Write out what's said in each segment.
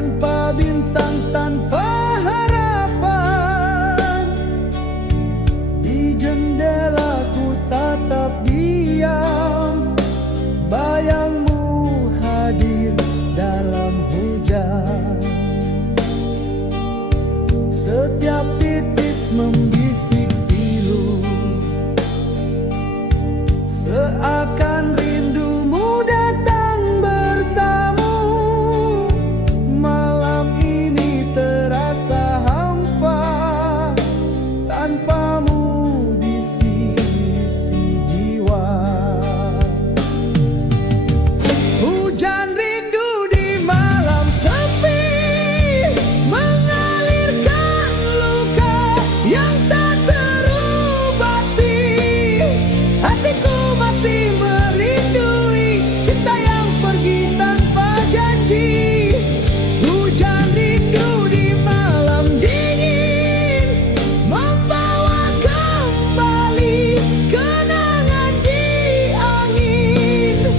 tanpa bintang, tanpa harapan. Di jendelaku tatap diam, bayangmu hadir dalam hujan. Setiap titis membisik pilu, seakan rindumu datang bertamu. Malam ini terasa hampa, tanpamu di sisi jiwa. Hujan rindu di malam sepi, mengalirkan luka yang tak terobati. Hatiku masih merindui cinta yang pergi tanpa janji. Hujan rindu di malam dingin, membawa kembali kenangan di angin.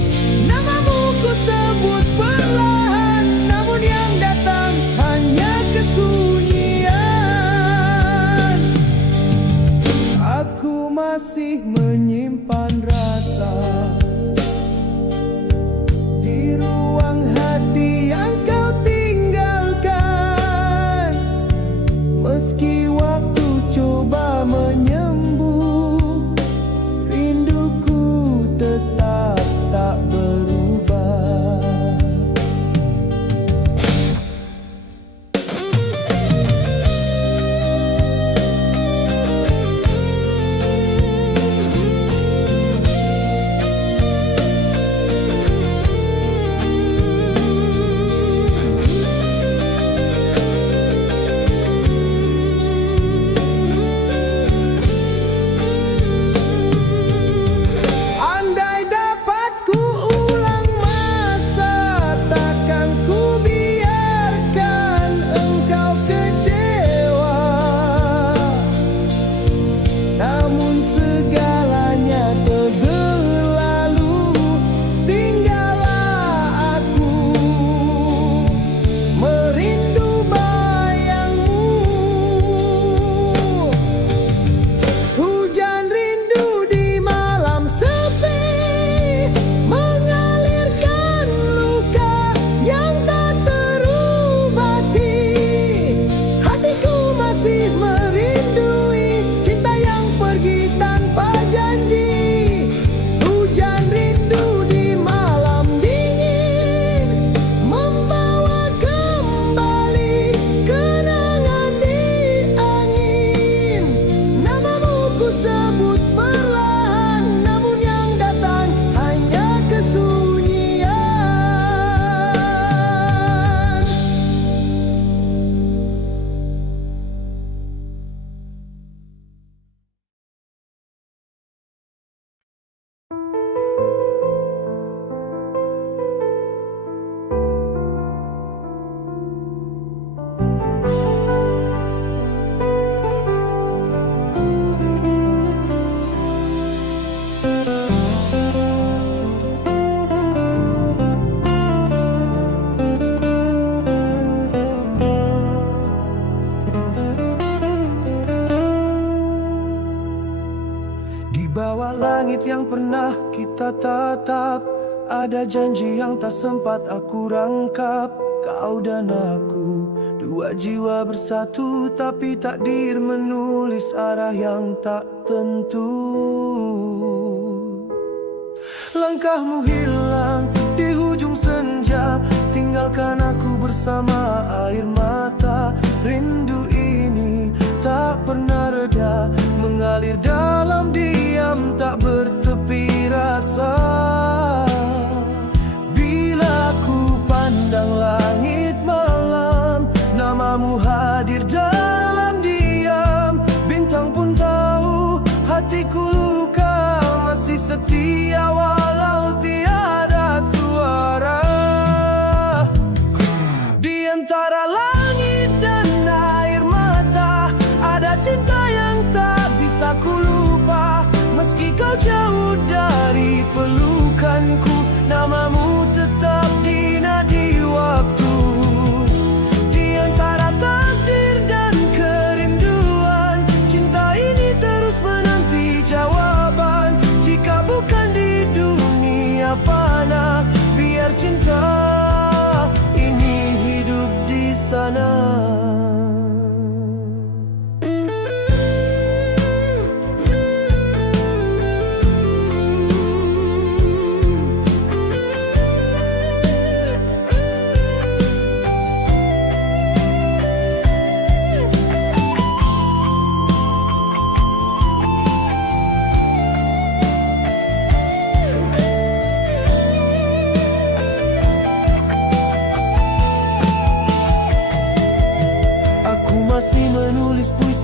Namamu ku sebut perlahan, namun yang datang hanya kesunyian. Aku masih menyimpan rasa di ruang hati yang kau tinggalkan. Meski waktu coba menyembuh, rinduku tetap tak berubah. Andai dapat ku ulang masa, takkan ku biarkan engkau kecewa. Namun segalanya berlalu, tinggallah aku merindu bayangmu. Hujan rindu di malam sepi, mengalirkan luka yang tak terobati. Hatiku masih merindui cinta yang pergi tanpa janji. Hujan rindu di malam dingin, membawa kembali kenangan di angin. Namamu ku sebut perlahan, namun yang datang hanya kesunyian. Di bawah langit yang pernah kita tatap, ada janji yang tak sempat aku rangkap. Kau dan aku, dua jiwa bersatu, tapi takdir menulis arah yang tak tentu. Langkahmu hilang di hujung senja, tinggalkan aku bersama air mata. Rindu ini tak pernah reda, mengalir dalam diam, tak bertepi rasa. Bila ku pandang langit malam, namamu hadir dalam diam. Bintang pun tahu hatiku luka, masih setia walau tiada suara. Di antara langit dan air mata, ada cinta yang tak bisa ku lupa. Meski kau jauh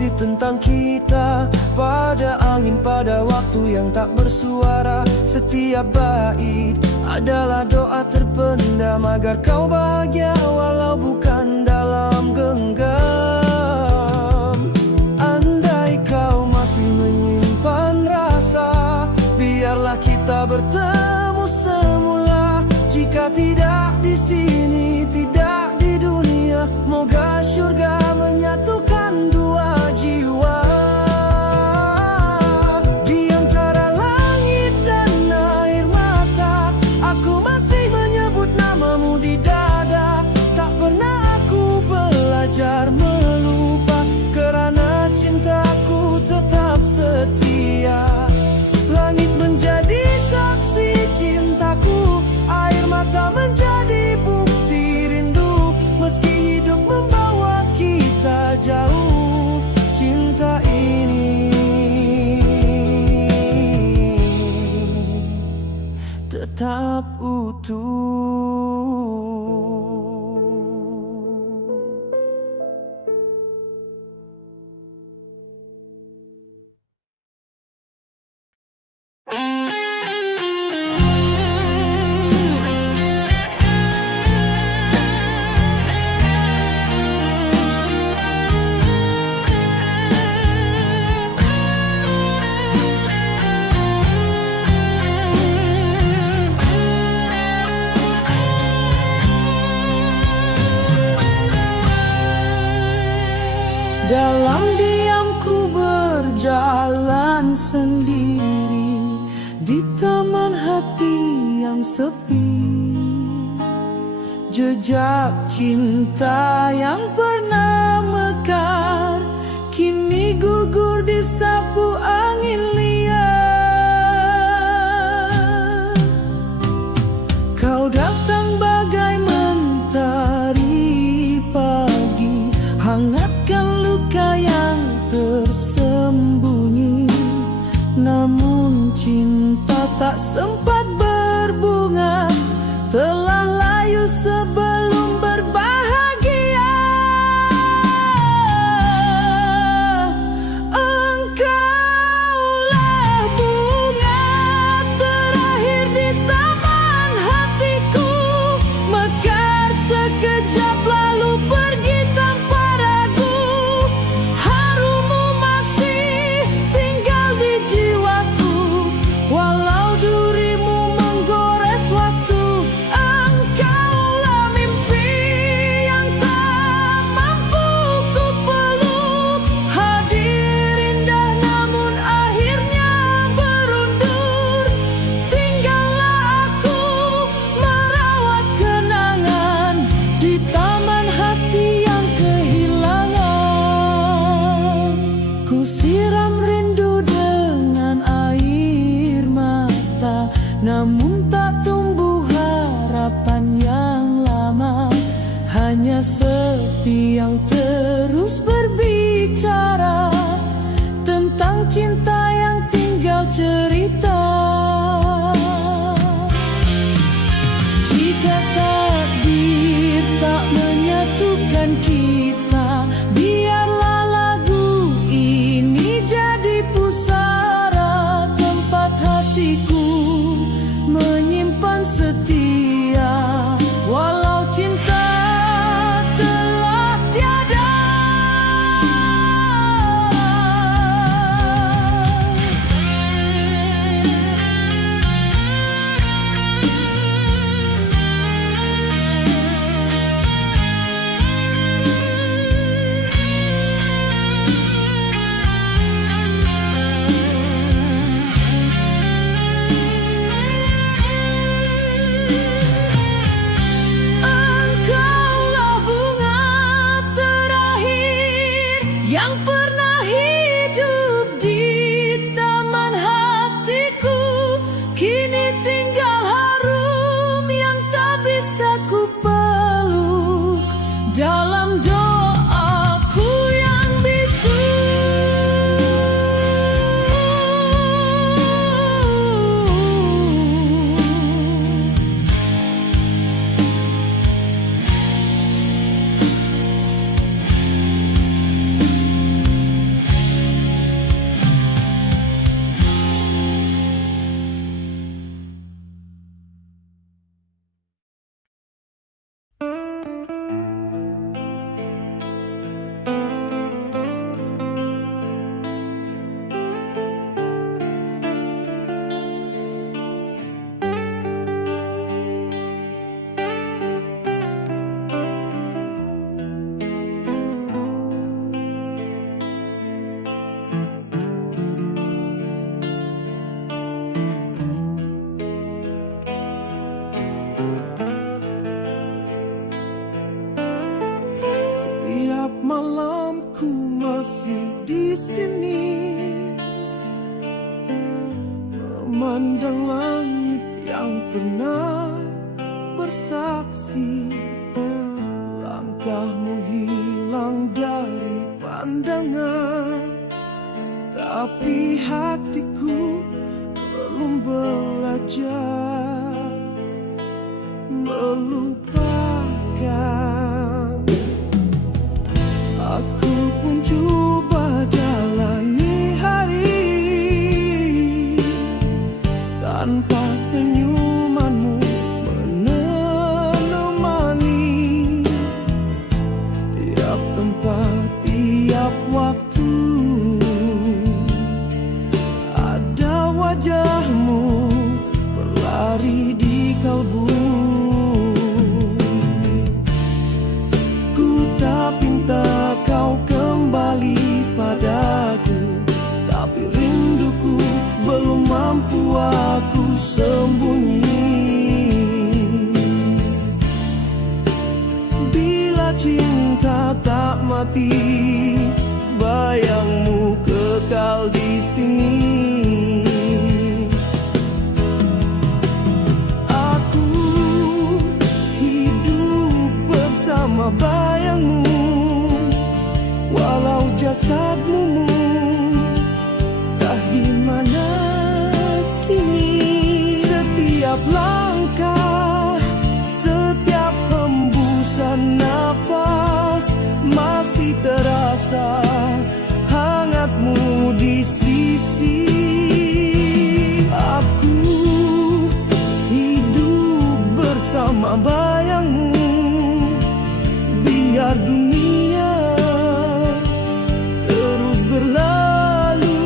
puisi tentang kita, pada angin, pada waktu yang tak bersuara. Setiap bait adalah doa terpendam agar kau bahagia walau bukan dalam genggam. Andai kau masih menyimpan rasa, biarlah kita bertemu semula. Jika tidak di sini, tidak di dunia, moga surga menyatukan dua jiwa. Di antara langit dan air mata, aku masih menyebut namamu di dada. Tak pernah aku belajar melupa, kerana cintaku tetap setia. Langit menjadi saksi cintaku, air mata menjadi bukti rindu. Meski hidup membawa kita jauh, cinta ini tetap utuh. Dalam diamku berjalan sendiri di taman hati yang sepi. Jejak cinta yang pernah mekar kini gugur disapu angin liar. Kau datang bagai mentari pagi, hangatkan luka yang tersembunyi. Namun cinta tak sempat berbunga, telah layu sebelum berbahagia. Engkaulah bunga terakhir di taman hatiku, mekar sekejap lalu pergi tanpa ragu. Harumu masih tinggal di jiwaku, walau durimu menggores waktu. Engkaulah mimpi yang tak mampu ku peluk, hadir indah namun akhirnya berundur. Tinggallah aku merawat kenangan di taman hati yang kehilangan. Ku siram rindu dengan air mata, namun tak tumbuh harapan yang lama. Hanya sepi yang terus berbicara tentang cinta yang tinggal cerita. Jika takdir tak menyatukan kita, biarlah lagu ini jadi pusara tempat hatiku menyimpan setia. Walau cinta telah tiada, malamku masih di sini, memandang langit yang pernah bersaksi. Langkahmu hilang dari pandangan, tapi hatiku belum belajar melupakan. Aku pun coba jalani hari tanpa senyumanmu menemani. Tiap tempat, tiap waktu ada wajahmu berlari di kalbu. Ku tak minta kau kembali padaku, tapi rinduku belum mampu aku sembunyi. Bila cinta tak mati, bayangmu kekal di sini. Aku hidup bersama bayangmu, walau jasadmu tak di mana kini. Setiap langkah, setiap hembusan nafas masih terasa hangatmu di sisi. Aku hidup bersama bayangmu, biar dunia terus berlalu.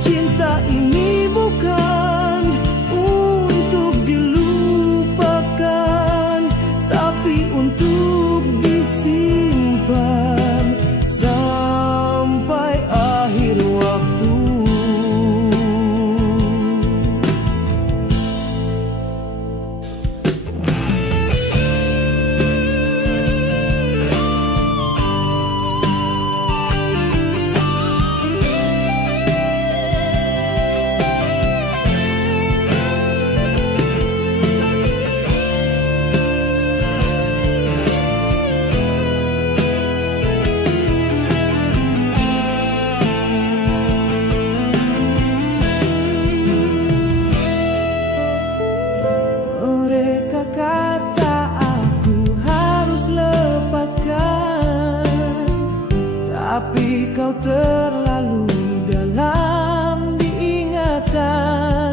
Cinta ini bukan untuk dilupakan, tapi untuk disimpan sampai akhir waktu. Mereka kata aku harus lepaskan, tapi kau terlalu dalam diingatan.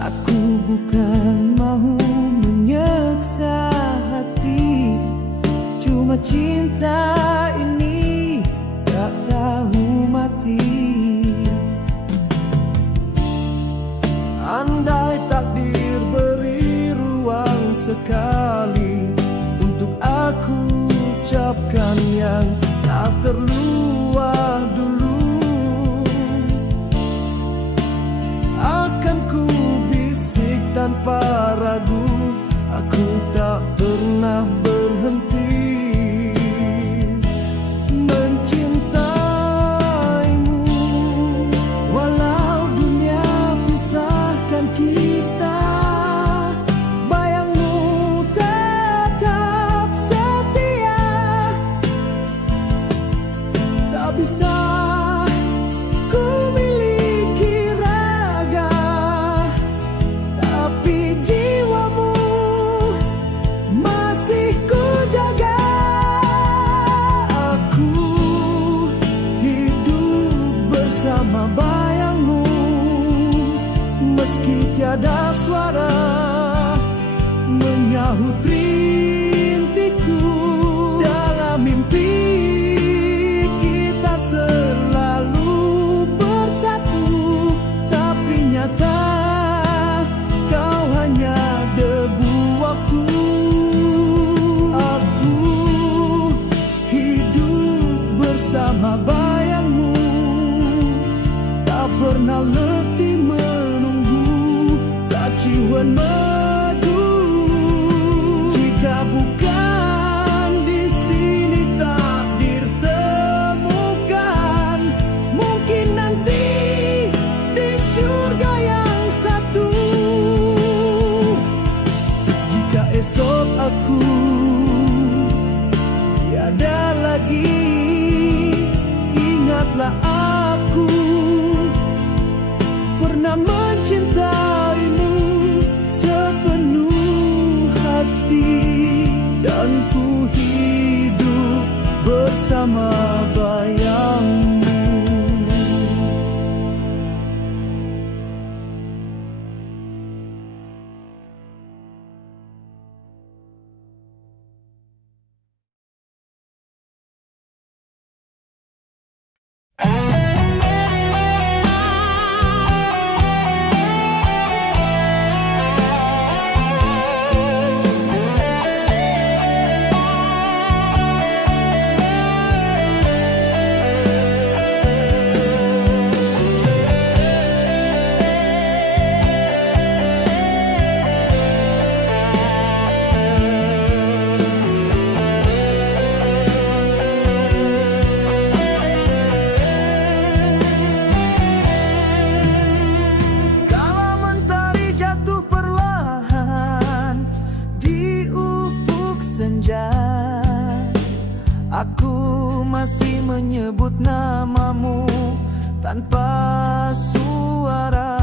Aku bukan mau menyeksa hati, cuma cinta ini tak tahu mati. Andai takdir beri ruang sekali untuk aku ucapkan yang tak terluah dulu, akan ku bisik tanpa ragu, aku tak pernah berhenti mencintaimu. Walau dunia pisahkan kita, bayangmu terus jawab aku, tiada lagi. Ingatlah aku pernah mencintaimu sepenuh hati, dan ku hidup bersama bayangmu. Aku masih menyebut namamu tanpa suara.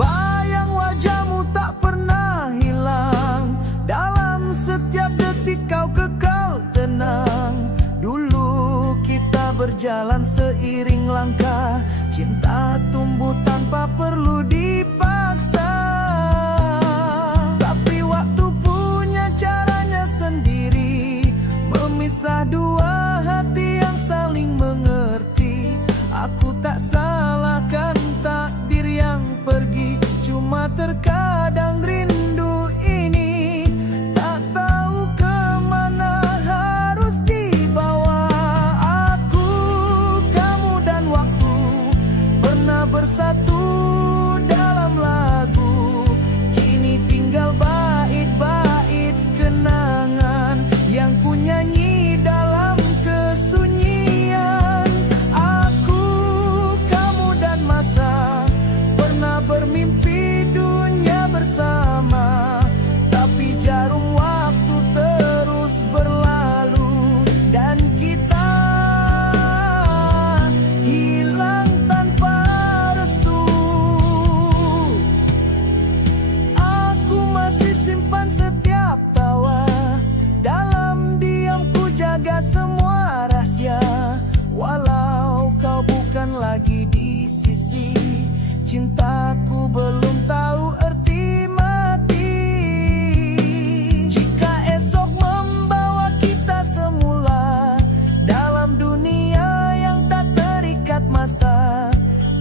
Bayang wajahmu tak pernah hilang, dalam setiap detik kau kekal tenang. Dulu kita berjalan seiring langkah, cinta tumbuh tanpa perlu dipaksa. Memisah dua hati yang saling mengerti. Aku tak salahkan takdir yang pergi, cuma terkadang rindu ini tak tahu kemana harus dibawa. Aku, kamu dan waktu pernah bersatu dalam lagu. Kini tinggal bait-bait kenangan yang ku nyanyi dalam kesunyian. Aku, kamu dan masa pernah bermimpi dunia bersama, tapi jarum waktu terus berlalu dan kita hilang tanpa restu. Aku masih simpan setiap tawa, dalam diam ku jaga semua rahasia. Walau kau bukan lagi di sisi, cintaku belum tahu erti mati. Jika esok membawa kita semula dalam dunia yang tak terikat masa,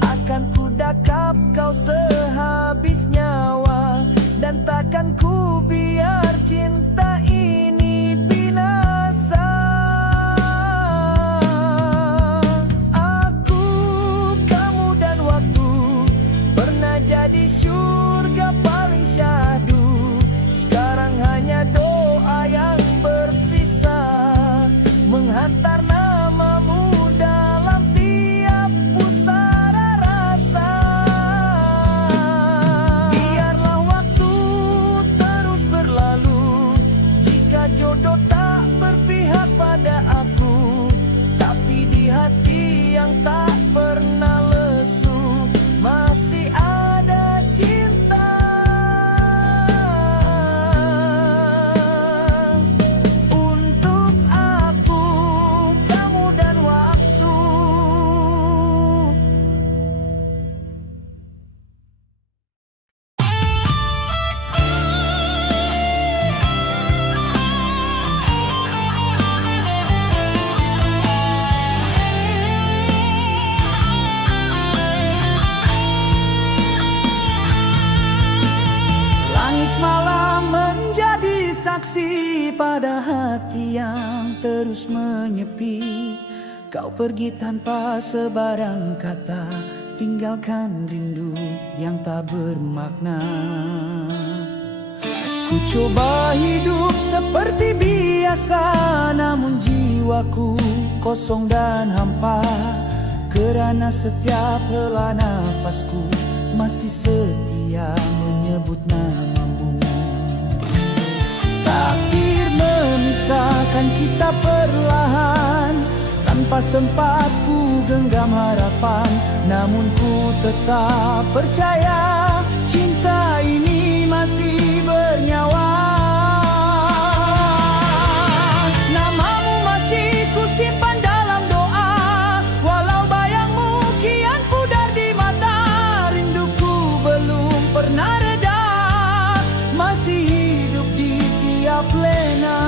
akan ku dakap kau sehabis nyawa, dan takkan ku biar cinta ini binasa. Aku, kamu dan waktu pernah jadi surga paling syahdu. Sekarang hanya doa yang bersisa, menghantar namamu dalam tiap pusara rasa. Biarlah waktu terus berlalu, jika jodoh tak berpihak pada aku, tapi di hati yang tak pernah lesu masih ada cinta. Untuk aku, kamu dan waktu. Langit malam menjadi saksi pada hati yang terus menyepi. Kau pergi tanpa sebarang kata, tinggalkan rindu yang tak bermakna. Ku coba hidup seperti biasa, namun jiwaku kosong dan hampa. Kerana setiap hela nafasku masih setia menyebut namamu. Takdir memisahkan kita perlahan, tanpa sempat ku genggam harapan. Namun ku tetap percaya cinta ini masih bernyawa. Namamu masih ku simpan dalam doa, walau bayangmu kian pudar di mata. Rinduku belum pernah reda, masih hidup di tiap lena.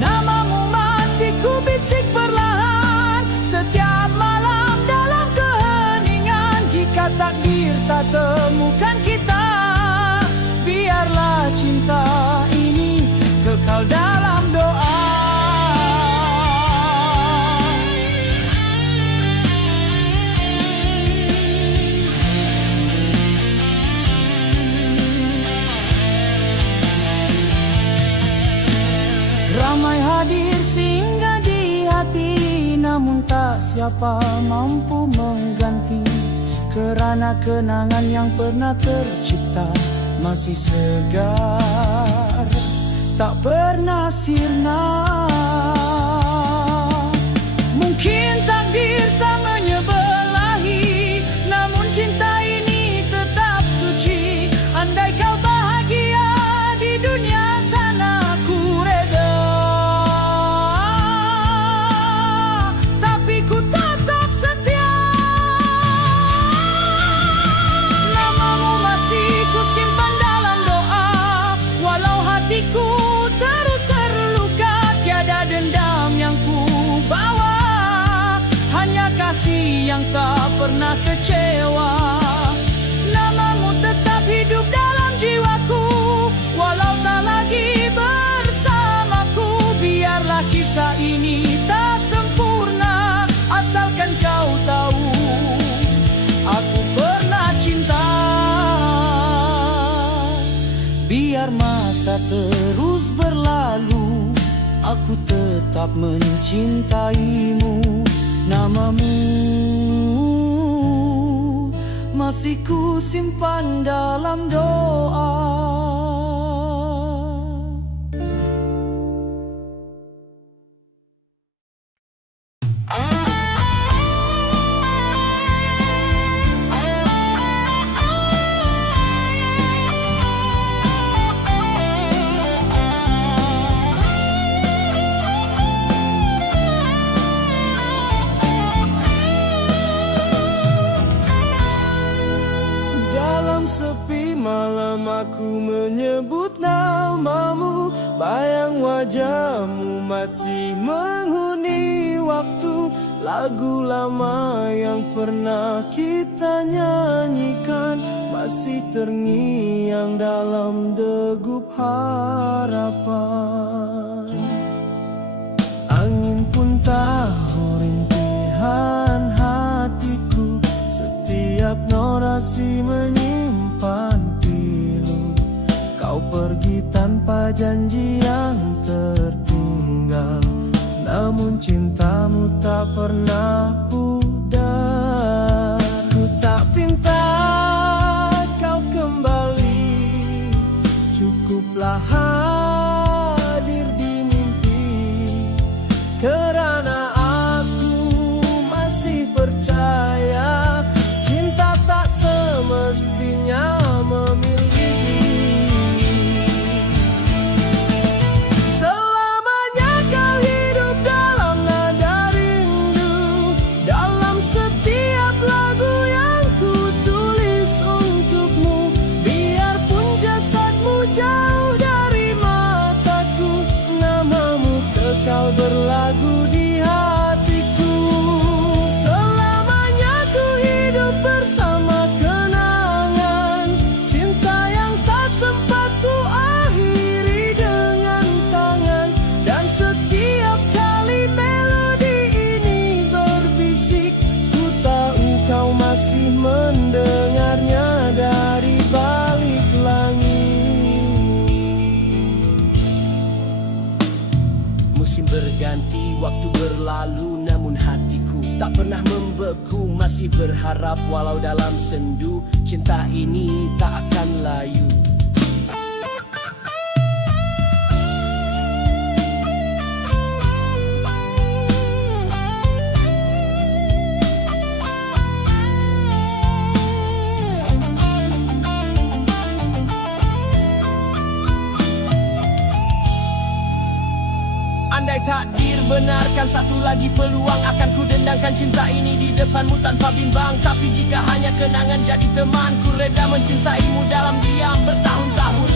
Namamu masih ku bisik perlahan, setiap malam dalam keheningan. Jika takdir tak temukan kita, biarlah cinta ini kekal dalam doa. Ramai hadir singgah di hati, namun tak siapa mampu mengganti. Kerana kenangan yang pernah tercipta masih segar, tak pernah sirna. Mungkin takdir tak menyebelahi, namun cinta ini tetap suci. Andai kau bahagia di dunia sana, ku reda. Tapi ku tetap setia. Namamu masih ku simpan dalam doa, walau hatiku terus terluka. Tiada dendam yang ku bawa, hanya kasih yang tak pernah kecewa. Namamu tetap hidup dalam jiwaku, walau tak lagi bersamaku. Biarlah kisah ini tak sempurna, asalkan kau tahu aku pernah cinta. Biar masa terus berlalu, aku tetap mencintaimu. Namamu masih ku simpan dalam doa. Dalam sepi malam aku menyebut namamu, bayang wajahmu masih menghuni waktu. Lagu lama yang pernah kita nyanyikan masih terngiang dalam degup harapan. Angin pun tahu rintihan hatiku, setiap norasi menyimpan pilu. Kau pergi tanpa janji yang tertinggal, namun cintamu tak pernah pudar. Ku tak pinta kau kembali, cukuplah hadir di mimpi. Kerana aku masih percaya cinta tak semestinya memiliki. Selamanya kau hidup dalam nada rindu, dalam setiap lagu yang ku tulis untukmu. Biarpun jasadmu jauh dari mataku, namamu kekal berlagu di hatiku. Selamanya ku hidup bersama kenangan cinta yang tak sempat ku akhiri dengan tangan. Dan setiap kali melodi ini berbisik, ku tahu kau masih mendengarnya dari balik langit. Musim berganti, waktu berlalu, namun hatiku tak pernah membeku, masih berharap walau dalam sendu, cinta ini tak akan layu. Andai takdir benarkan satu lagi peluang, akan ku dendangkan cinta ini di depanmu tanpa bimbang. Tapi jika hanya kenangan jadi teman, ku reda mencintaimu dalam diam bertahun-tahun.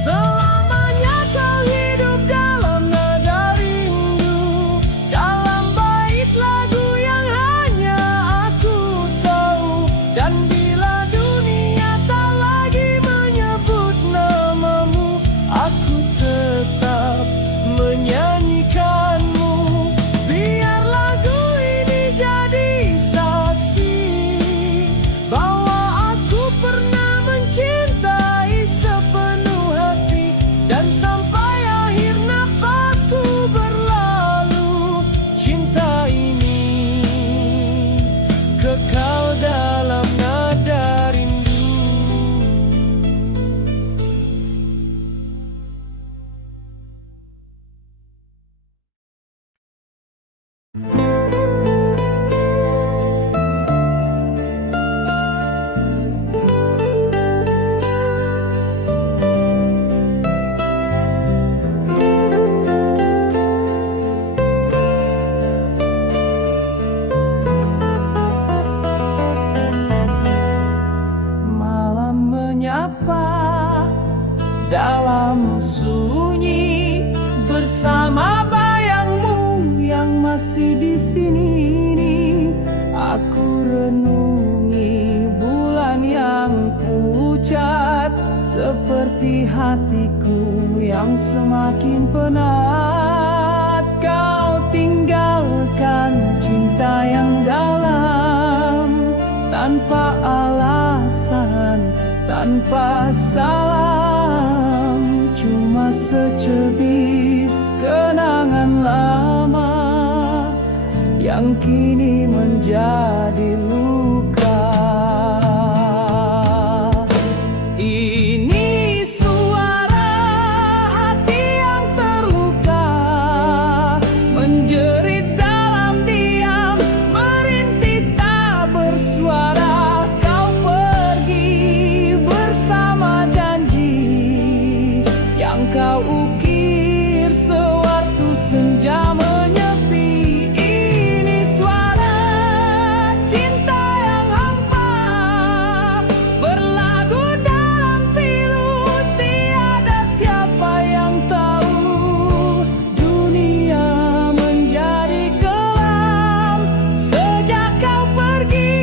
Selamanya kau hidup dalam nada rindu, dalam bait lagu yang hanya aku tahu. Dan bila dunia tak lagi menyebut namamu, aku tetap menyanyikanmu. Biar lagu ini jadi saksi bahwa aku pernah mencintai sepenuh hati. Dan sampai akhir nafasku berlalu, cinta ini kekal dalam nada rindu. Malam menyapa dalam sunyi, bersama bayangmu yang masih di sini. Aku renungi bulan yang pucat, seperti hatiku yang semakin penat. Kau tinggalkan cinta yang dalam, tanpa alasan, tanpa salam. Cuma secebis kenangan lama yang kini menjadi luka. Ini suara hati yang terluka, menjerit dalam diam, merintih tak bersuara. Kau pergi bersama janji yang kau ukir sewaktu senja menyepi. Ini suara cinta yang hampa, berlagu dalam pilu. Tiada siapa yang tahu, dunia menjadi kelam sejak kau pergi.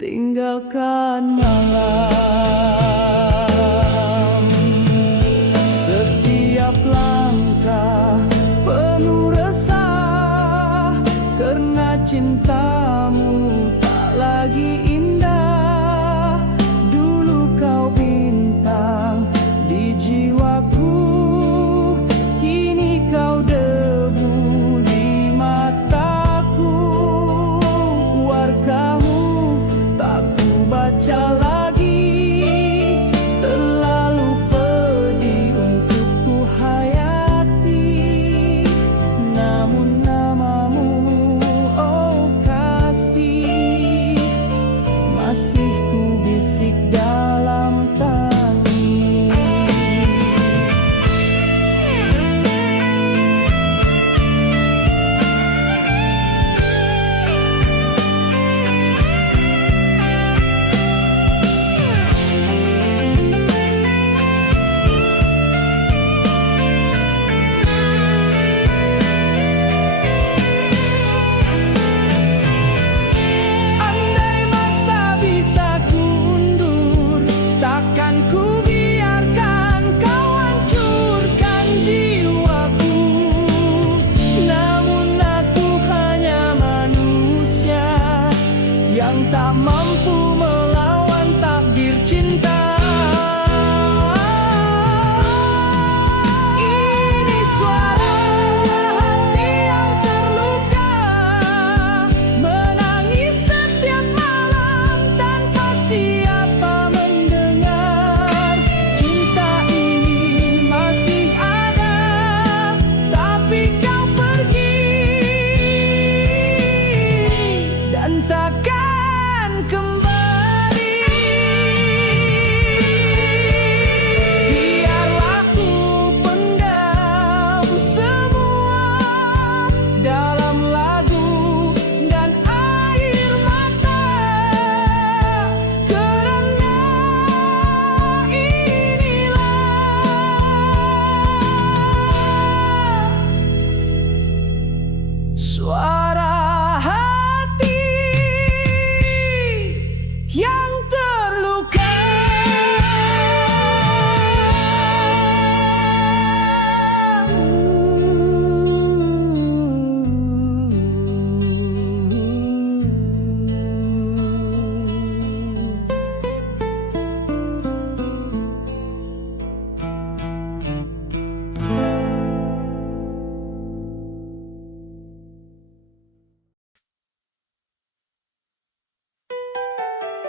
Tinggalkan malam, setiap langkah penuh resah, karena cintamu tak lagi indah. Dulu kau bintang di jiwaku, kini kau debu di mataku. Warkamu tak ku baca lagi,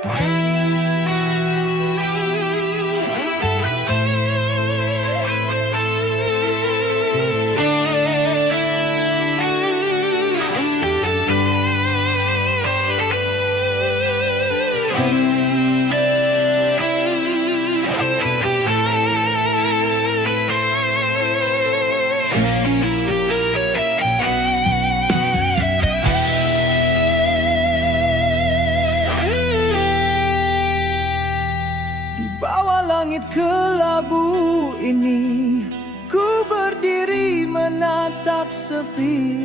Di bawah langit kelabu ini, ku berdiri menatap sepi.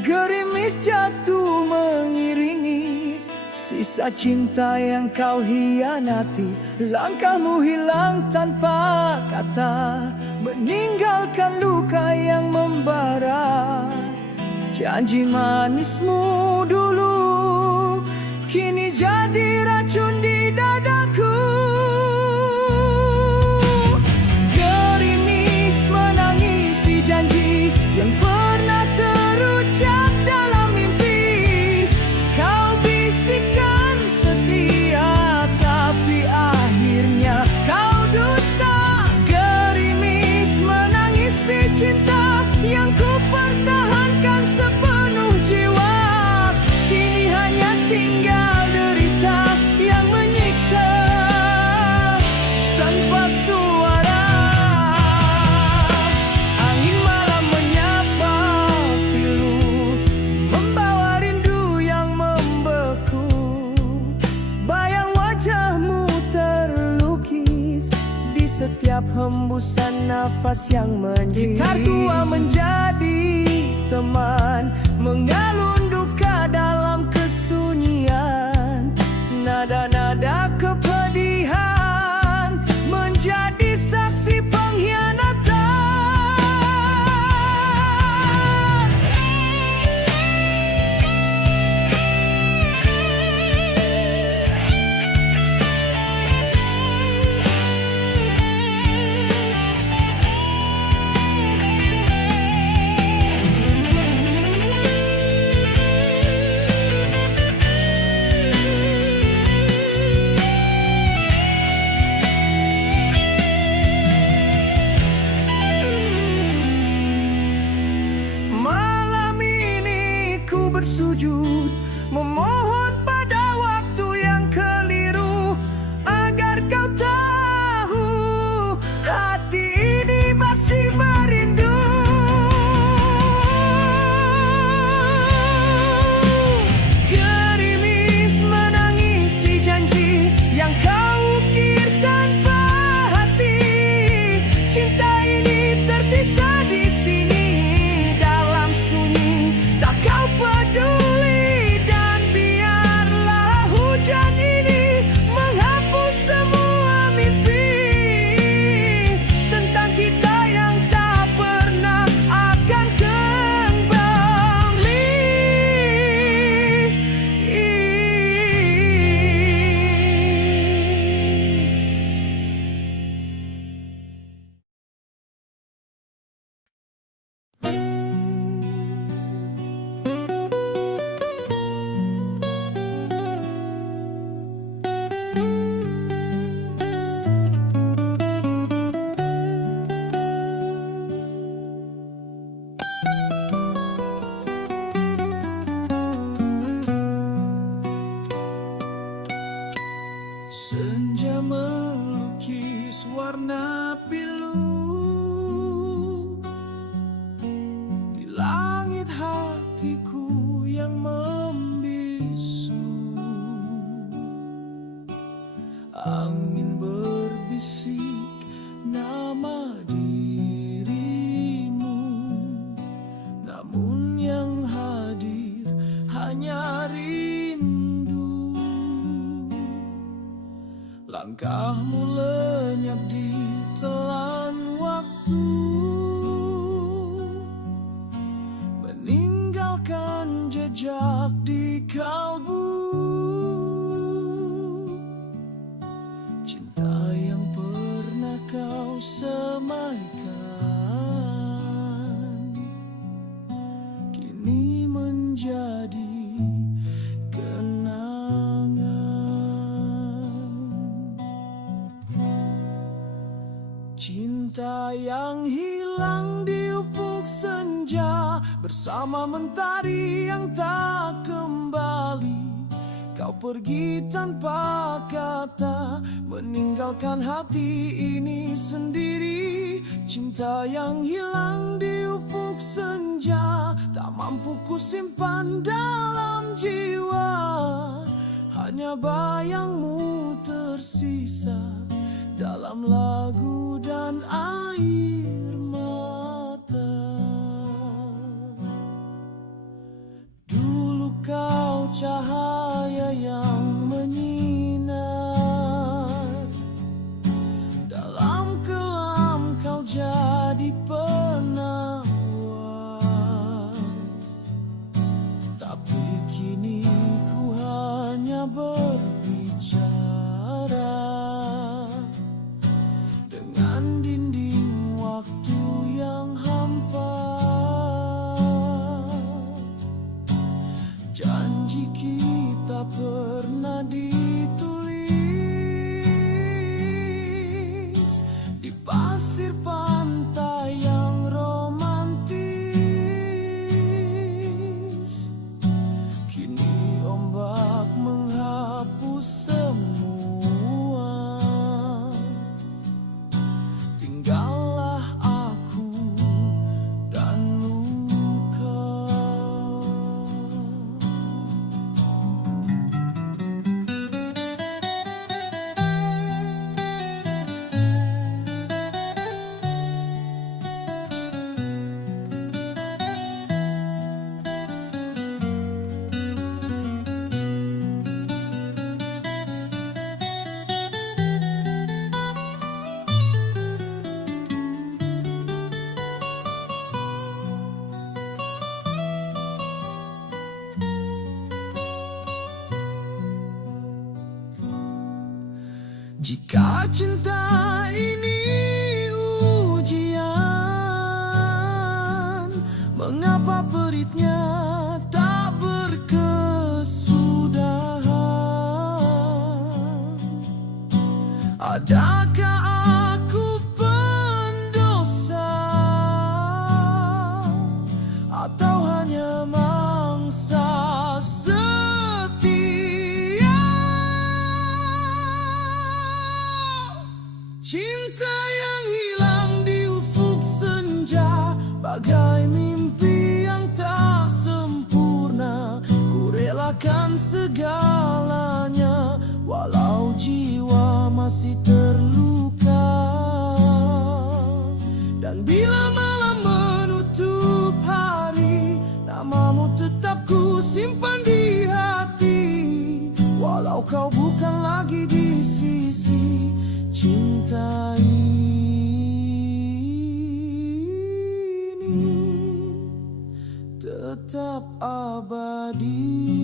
Gerimis jatuh mengiringi sisa cinta yang kau hianati. Langkahmu hilang tanpa kata, meninggalkan luka yang membara. Janji manismu dulu kini jadi racun di dadaku. Gerimis menangisi janji yang pernah terucap dalam mimpi. Kau bisikkan setia, tapi akhirnya kau dusta. Gerimis menangisi cinta yang ku pertahankan sepenuh jiwa. Kini hanya tinggal derita yang menyiksa tanpa suara. Angin malam menyapa pilu, membawa rindu yang membeku. Bayang wajahmu terlukis di setiap hembusan nafas yang menjadi. Gitar tua menjadi teman, mengalun duka dalam kesunyian. Nada-nada kepedihan menjadi saksi pengkhianatan. Malam ini ku bersujud memohon pada waktu yang keliru, agar kau tahu hati ini masih merindu. Gerimis menangisi janji yang kau ukir tanpa hati. Cinta ini tersisa di sini dalam sunyi, tak kau peduli. Dan biarlah hujan ini menghapus semua mimpi tentang kita yang tak pernah akan kembali. Senja melukis warna pilu di langit hatiku yang membisu. Angin berbisik nama dirimu, namun yang hadir hanya rindu. Langkahmu lenyap di telan waktu, meninggalkan jejak di kalbu. Cinta yang pernah kau semaikan kini menjadi kenangan. Cinta yang hilang di ufuk senja, bersama mentari yang tak kembali. Kau pergi tanpa kata, meninggalkan hati ini sendiri. Cinta yang hilang di ufuk senja, tak mampu ku simpan dalam jiwa. Hanya bayangmu tersisa dalam lagu dan air mata. Dulu kau cahaya yang menyinar, dalam kelam kau jadi penawar. Tapi kini ku hanya berbicara dengan dinding waktu yang hampa. Janji kita pernah ditulis di pasir pantai yang romantis. Kini ombak menghapus semua, tinggallah aku dan luka. Jika cinta ini ujian, mengapa peritnya tak berkesudahan? Adakah aku pendosa, atau hanya mangsa setia? Cinta yang hilang di ufuk senja, bagai mimpi yang tak sempurna. Ku relakan segalanya, walau jiwa masih terluka. Dan bila malam menutup hari, namamu tetap ku simpan di hati. Walau kau bukan lagi di sisi, cinta ini tetap abadi.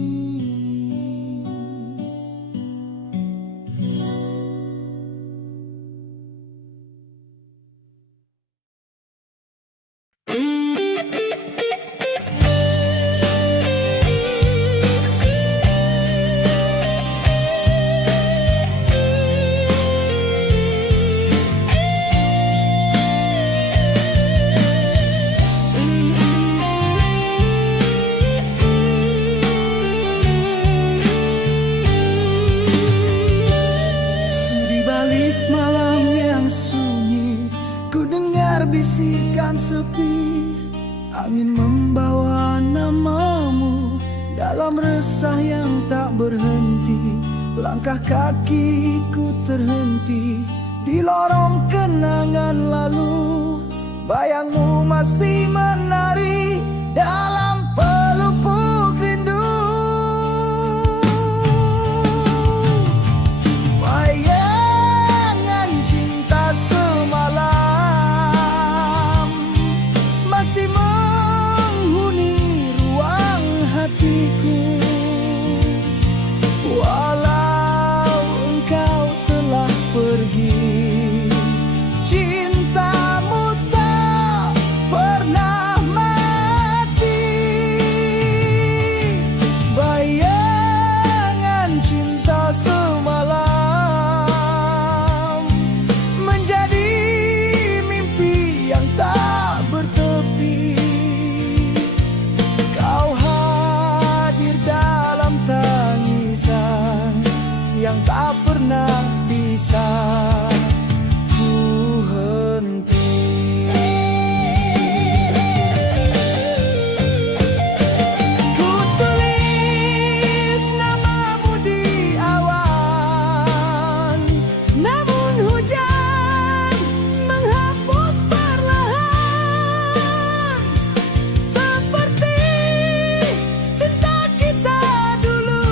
Bisikan sepi, angin membawa namamu dalam resah yang tak berhenti. Langkah kakiku terhenti di lorong kenangan lalu. Bayangmu masih menari dalam pelupuk rindu. Bayangan cinta semalam walau engkau telah pergi, cintamu tak pernah mati. pernah bisa ku henti. Ku tulis namamu di awan, namun hujan menghapus perlahan. Seperti cinta kita dulu,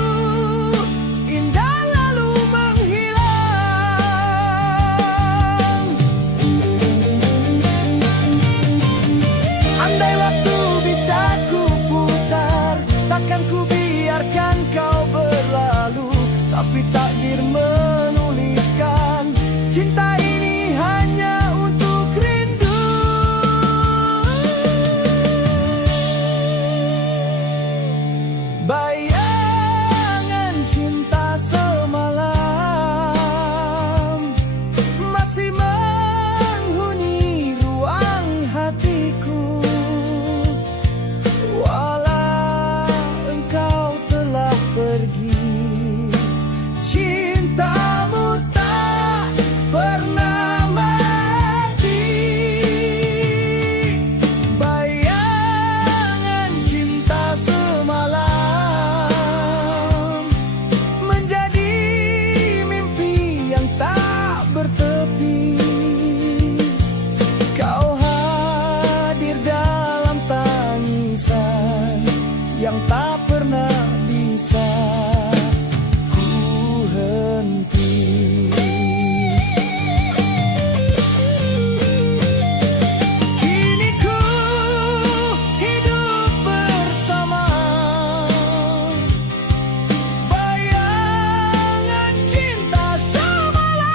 indah lalu menghilang. Andai waktu bisa ku putar, takkan ku biarkan kau berlalu. Tapi takdir menuliskan cinta ini hanya untuk rindu. Bayangan cinta semalam masih menghuni ruang hatiku. Walau engkau telah pergi, cintamu tak pernah mati. Bayangan cinta semalam menjadi mimpi yang tak bertepi. Kau hadir dalam tangisan yang tak pernah bisa ku henti. Kini ku hidup bersama bayangan cinta semalam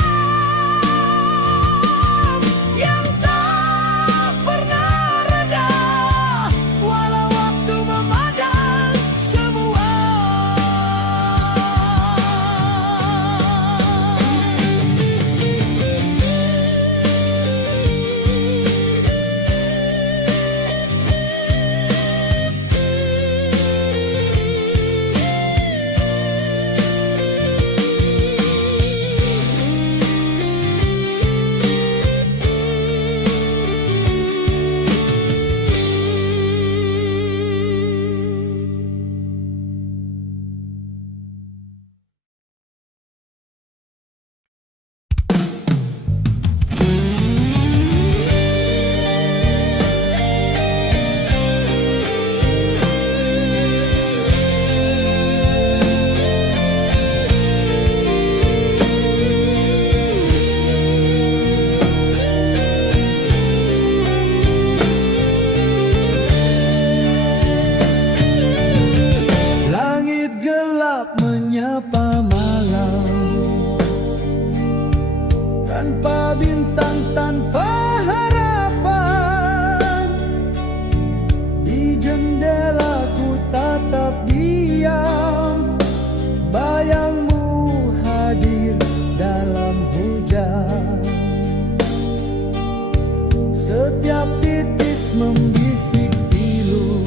yang tak pernah reda, walau waktu memadam semua. Langit gelap menyapa malam, tanpa bintang, tanpa harapan. Di jendela ku tatap diam, bayangmu hadir dalam hujan. Setiap titis membisik pilu,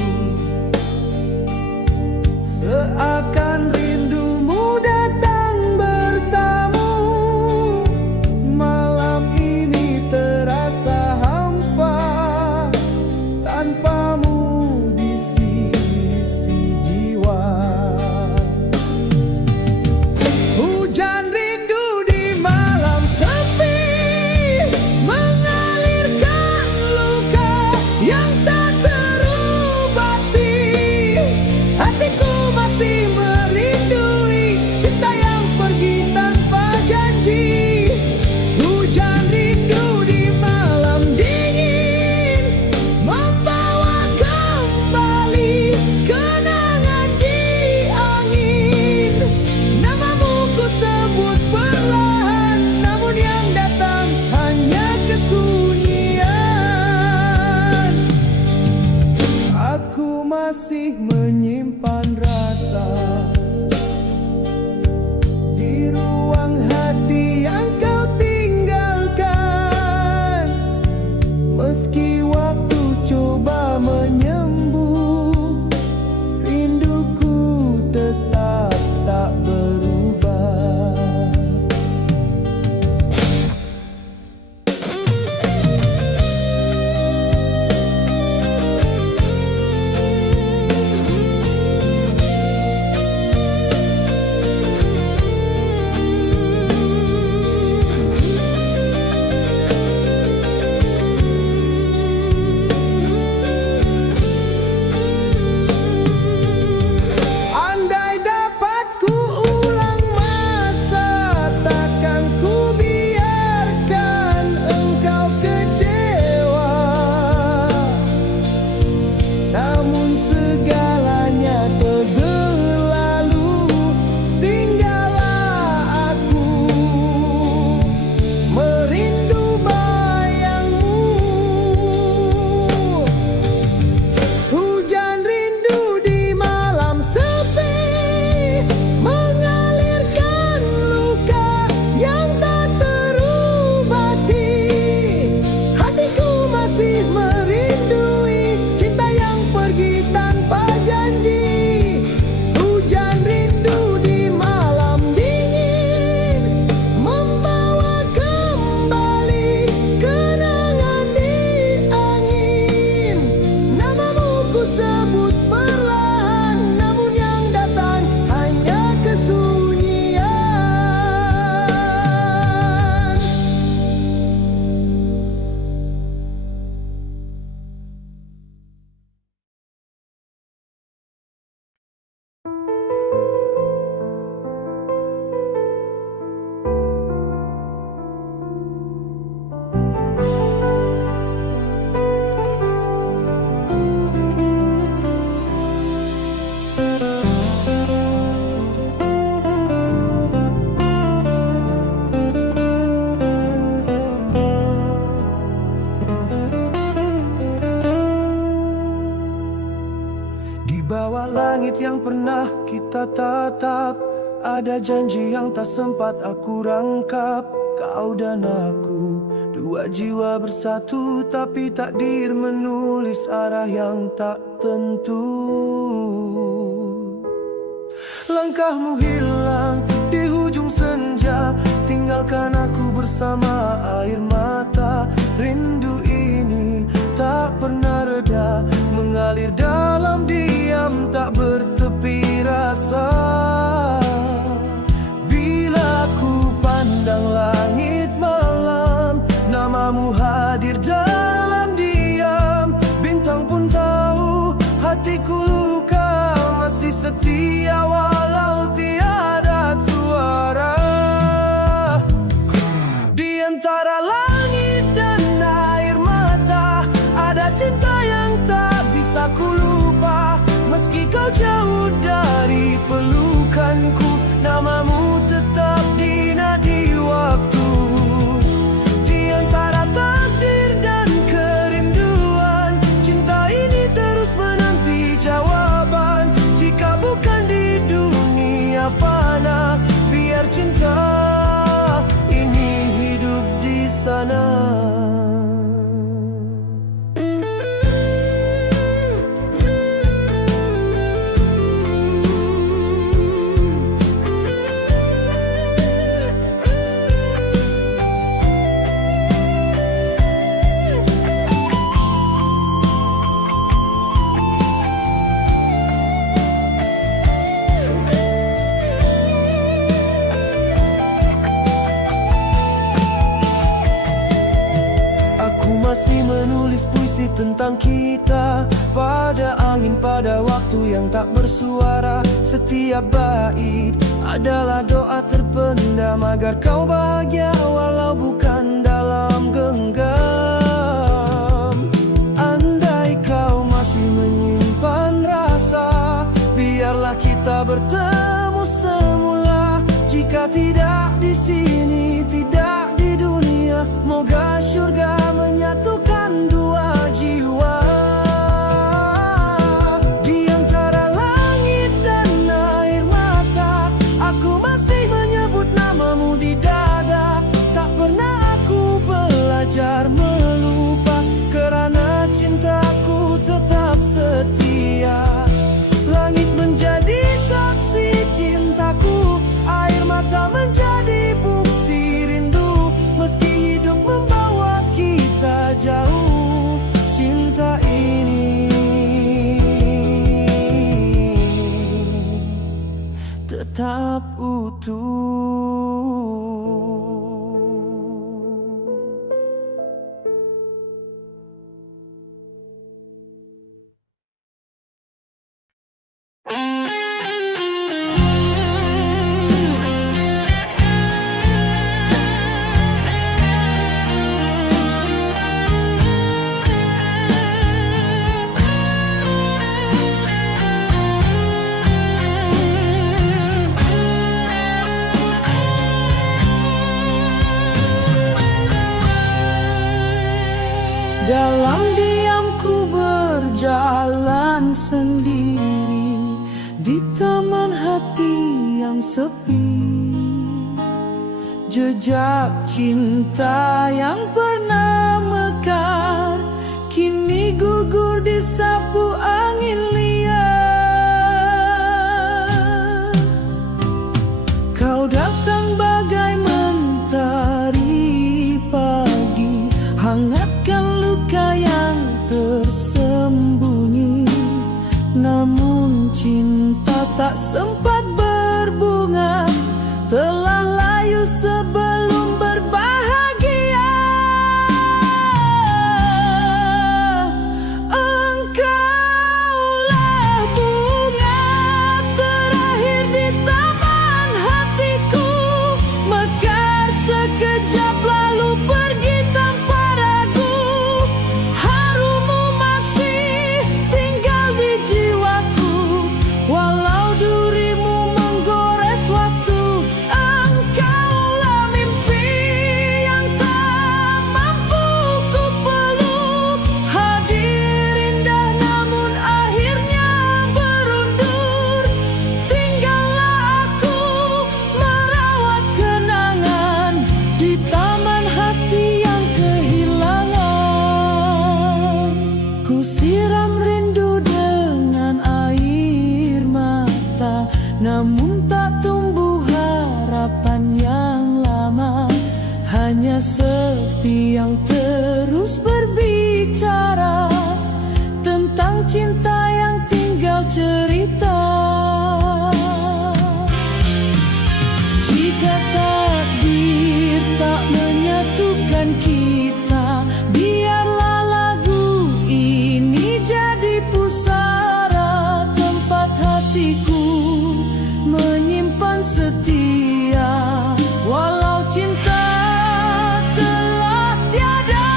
seakan rindumu datang bertamu. Malam ini terang kita tatap. Ada janji yang tak sempat aku rangkap. Kau dan aku, dua jiwa bersatu, tapi takdir menulis arah yang tak tentu. Langkahmu hilang di hujung senja, tinggalkan aku bersama air mata. Rindu ini tak pernah reda, mengalir dalam diam, tak bertepi rasa. Bila ku pandang langit malam, namamu hadir dalam diam. Bintang pun tahu hatiku luka, masih setia walau tiada suara. Di antara langit dan air mata, ada cinta yang tak bisa ku lupa. Meski kau jauh dari pelukanku, namamu tetap di nadi waktu. Di antara takdir dan kerinduan, cinta ini terus menanti jawaban. Jika bukan di dunia fana, biar cinta ini hidup di sana. Masih menulis puisi tentang kita, pada angin, pada waktu yang tak bersuara. Setiap bait adalah doa terpendam, agar kau bahagia walau bukan dalam genggam. Andai kau masih menyimpan rasa, biarlah kita bertemu semula. Jika tidak di sini, tidak di dunia, moga surga menyatukan dua jiwa. Di antara langit dan air mata, aku masih menyebut namamu di dada. Tak pernah aku belajar melupa, kerana cintaku tetap setia. Langit menjadi saksi cintaku, air mata menjadi bukti rindu. Meski hidup membawa kita jauh, cinta ini tetap utuh. Dalam diamku berjalan sendiri di taman hati yang sepi. Jejak cinta yang pernah mekar kini gugur disapu angin liar. Kau datang bagai mentari pagi, hangatkan luka yang tersembunyi. Namun cinta tak sempat berbunga, telah layu sebelum berbahagia. Engkaulah bunga terakhir di taman hatiku, mekar sekejap lalu pergi tanpa ragu. Harumu masih tinggal di jiwaku, walau duri hanya sepi yang terus berbicara tentang cinta yang tinggal cerita. Jika takdir tak menyatukan kita, biarlah lagu ini jadi pusara tempat hatiku menyimpan setia. Walau cinta telah tiada,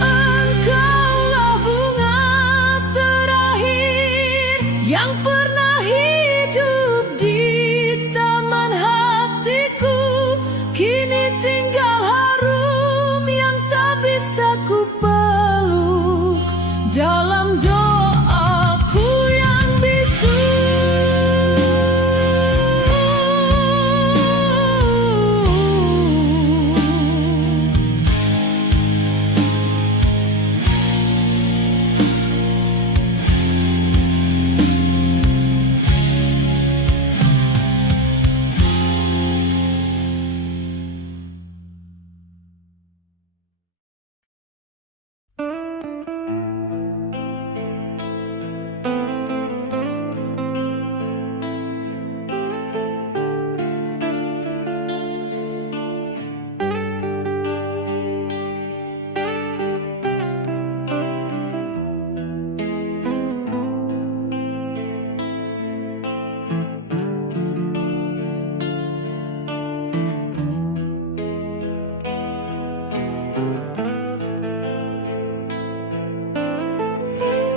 engkaulah bunga terakhir yang pernah hidup di taman hatiku. Kini tinggal harum yang tak bisa ku peluk dalam doaku yang bisu.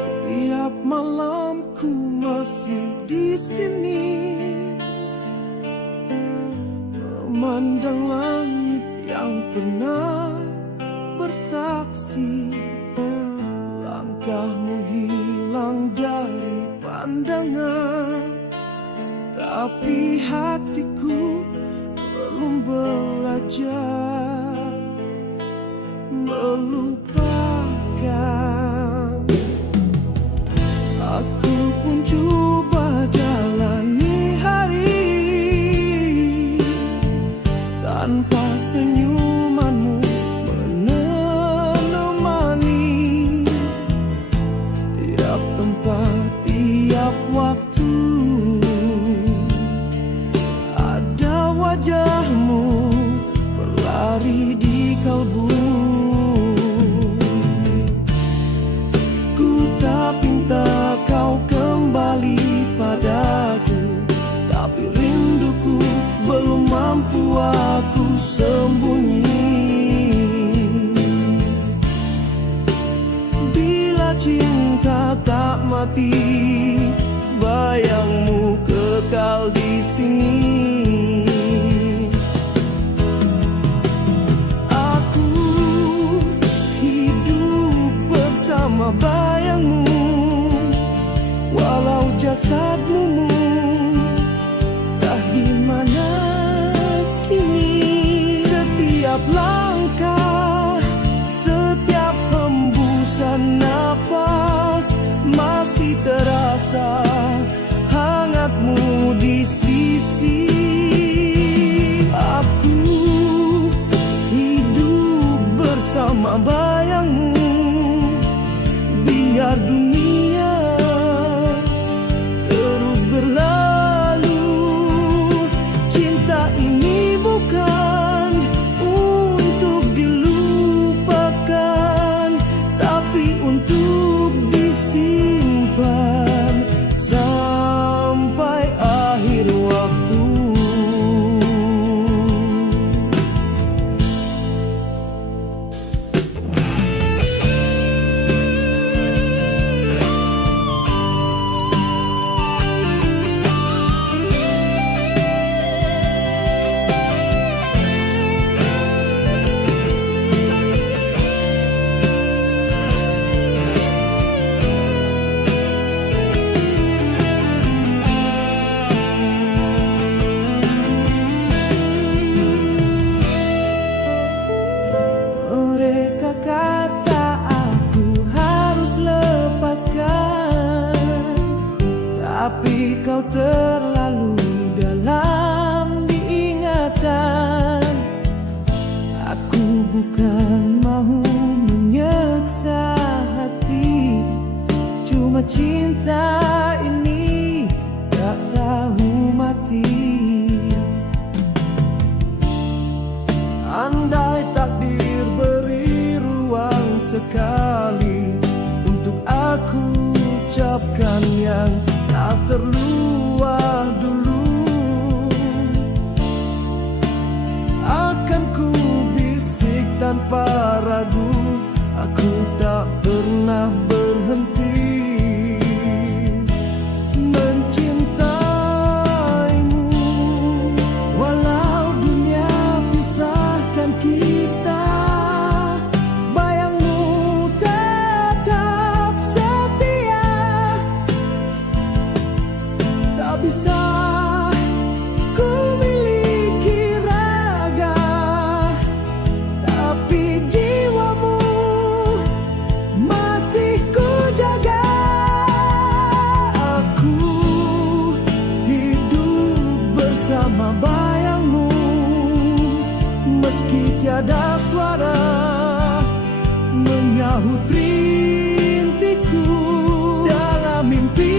Setiap malam ku masih di sini, memandang langit yang pernah bersaksi. Langkahmu hilang dari pandangan, tapi hatiku belum belajar melupakan. Aku pun coba jalani hari tanpa senyumanmu menemani. Tiap tempat, tiap waktu ada wajahmu berlari di kalbu. Ku tak pinta kau kembali padaku, tapi rinduku belum mampu aku sembunyi. Bila cinta tak mati, bayangmu kekal di sini. Aku hidup bersama bayangmu, walau jasadmu tak di mana kini. Setiap langkah, setiap hembusan nafas masih terasa hangatmu di sisi. Aku hidup bersama bayangmu, biar dunia terus berlalu. Cinta ini bukan untuk dilupakan, tapi untuk disimpan sampai akhir waktu. cinta ini tak tahu mati. Andai takdir beri ruang sekali untuk aku ucapkan yang tak terluah dulu, akan ku bisik tanpa ragu, aku tak pernah berhenti mencintaimu. Walau dunia pisahkan kita, bayangmu tetap setia. Tak bisa ku miliki raga, tapi jiwamu masih ku jaga. Aku hidup bersama bayangmu, meski tiada suara menyahut rintikku. Dalam mimpi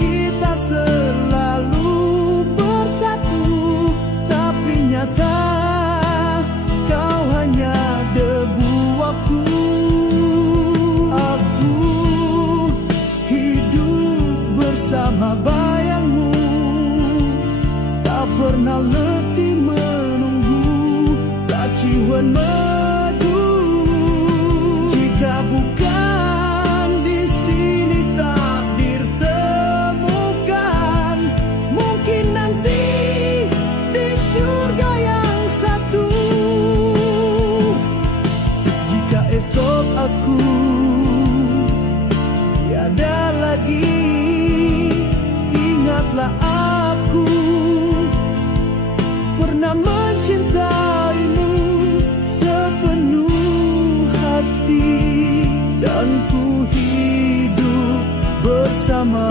kita selalu bersatu, tapi nyata kau hanya debu waktu. Aku hidup bersama bayangmu, tak pernah letih menunggu, tak ciuman madu. Jika bukan di sini takdir temukan, mungkin nanti di surga yang satu. Jika esok aku tiada lagi, ingatlah aku pernah mencintaimu sepenuh hati, dan ku hidup bersama